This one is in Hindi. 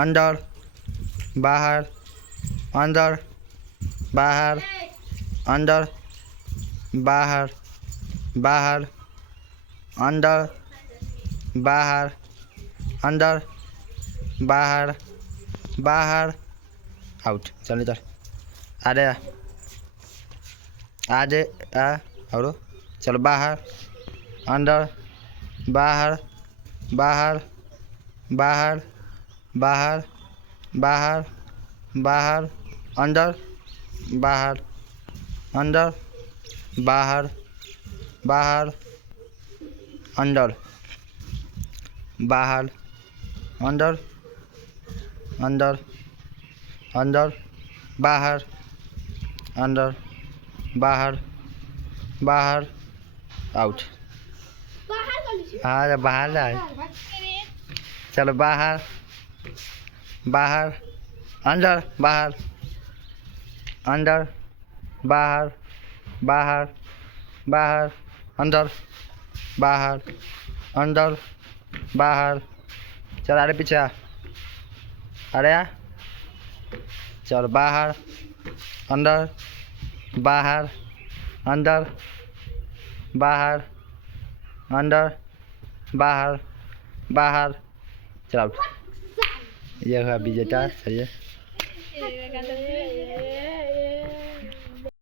अंदर बाहर अंदर बाहर अंदर बाहर बाहर अंदर बाहर अंदर बाहर बाहर आउट। चल इधर आ रे आ जे आ और चलो बाहर अंदर बाहर बाहर बाहर बाहर बाहर बाहर अंदर बाहर अंदर बाहर बाहर अंदर बाहर अंदर अंदर अंदर बाहर अंदर बाहर बाहर आउट। हाँ बाहर जाए। चलो बाहर बाहर अंदर बाहर अंदर बाहर बाहर बाहर अंदर बाहर अंदर बाहर। चल अरे पीछे आ अरे आ। चल बाहर अंदर बाहर अंदर बाहर अंदर बाहर बाहर। चल आउट। ये हुआ विजेता। सही है।